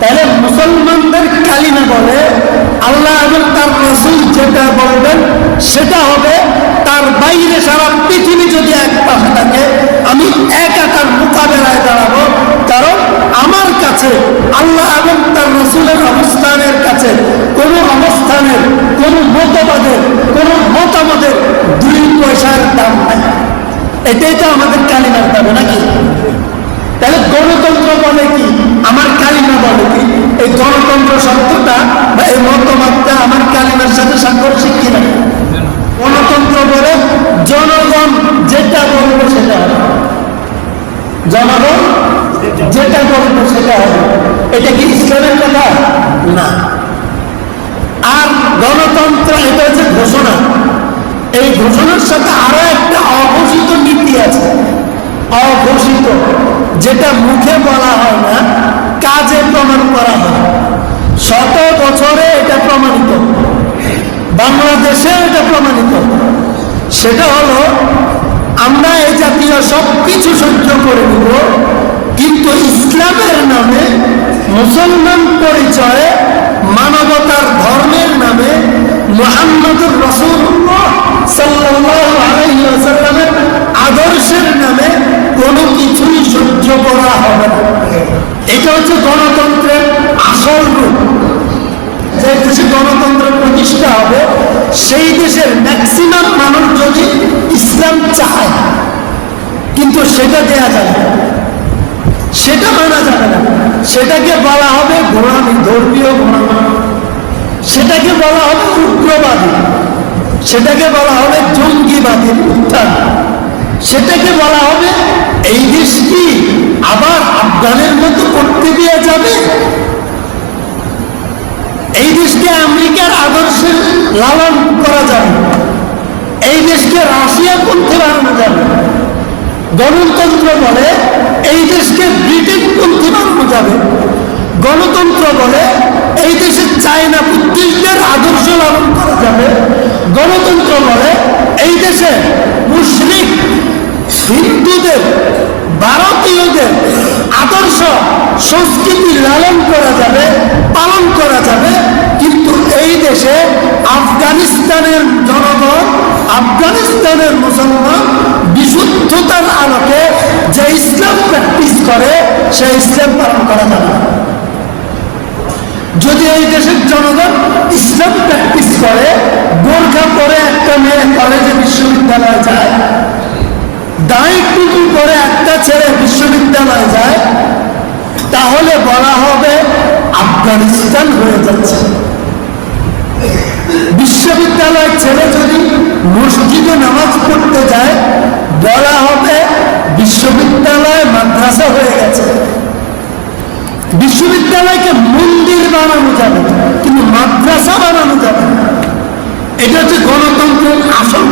তাহলে মুসলমানদের কালিমা বলে, আল্লাহ এবং তার রসুল যেটা বলবেন সেটা হবে, তার বাইরে সারা পৃথিবী যদি এক পাশে থাকে, আমি একা তার মোকাবেলায় দাঁড়াবো। কারণ আমার কাছে, আল্লাহ এবং তার রসুলের অবস্থানের কাছে, কোনো অবস্থানের, কোনো মতবাদের, কোনো মতামতের দুই পয়সার দাম নাই। এটাই তো আমাদের কালিমার দাবি, নাকি? তাহলে গণতন্ত্র বলে কি? আমার কালিমা বলে কি? এই গণতন্ত্র শব্দটা বা এই মতবাদটা আমার কালিমার সাথে সাংঘর্ষিক কিনা? গণতন্ত্র বলে জনগণ যেটা বলবে সেটা হবে। জনগণ যেটা বলবে সেটা হবে। এটা কি ইসলামের কথা? না। আর গণতন্ত্র, এটা হচ্ছে ঘোষণা। এই ঘোষণার সাথে আরও একটা অঘোষিত নীতি আছে। অঘোষিত, যেটা মুখে বলা হয় না কাজে প্রমাণ করা হয়। শত বছরে এটা প্রমাণিত। বাংলাদেশে এটা প্রমাণিত। সেটা হলো, আমরা এই জাতীয় সব কিছু সহ্য করে নিব, কিন্তু ইসলামের নামে, মুসলমান পরিচয়ে মানবতার ধর্মের নামে মোহাম্মদুর রসুল্লাহ হচ্ছে গণতন্ত্রের আসল রূপ। যে দেশে গণতন্ত্র প্রতিষ্ঠা হবে, সেই দেশের ম্যাক্সিমাম মানুষ যদি ইসলাম চায়, কিন্তু সেটা দেয়া যাবে সেটা মানা যাবে না। সেটাকে বলা হবে গোড়ামি ধর্মীয় গোড়ামি সেটাকে বলা হবে উগ্রবাদী। সেটাকে বলা হবে জঙ্গিবাদীর উত্থান সেটাকে বলা হবে এই দেশ কি? আবার আফগানের মতো করতে দেওয়া যাবে? এই দেশকে আমেরিকার আদর্শে লালন করা যাবে এই দেশকে রাশিয়া পন্থে বানানো যাবে গণতন্ত্র বলে এই দেশকে ব্রিটেন পন্থী বানানো যাবে গণতন্ত্র বলে এই দেশে চায়না বুদ্ধিস্টদের আদর্শ লালন করা যাবে গণতন্ত্র বলে এই দেশে মুসলিম হিন্দুদের আদর্শ সংস্কৃতি লালন করা যাবে, পালন করা যাবে। কিন্তু এই দেশে আফগানিস্তানের জনগণ, আফগানিস্তানের মুসলমান বিশুদ্ধতার আলোকে যে ইসলাম প্র্যাকটিস করে, সেই ইসলাম পালন করা যাবে যদি এই দেশের জনগণ ইসলাম প্র্যাকটিস করে, বোরখা পরে একটা মেয়ে কলেজে বিশ্ববিদ্যালয়ে যায় টুকু করে একটা ছেলে বলা হবে আফগানিস্তান হয়ে যাচ্ছে বিশ্ববিদ্যালয়ের ছেলে যদি মসজিদে নামাজ পড়তে যায়, বলা হবে বিশ্ববিদ্যালয় মাদ্রাসা হয়ে গেছে বিশ্ববিদ্যালয়কে মন্দির বানানো যাবে, কিন্তু মাদ্রাসা বানানো যাবে। এটা হচ্ছে গণতন্ত্রের আসল।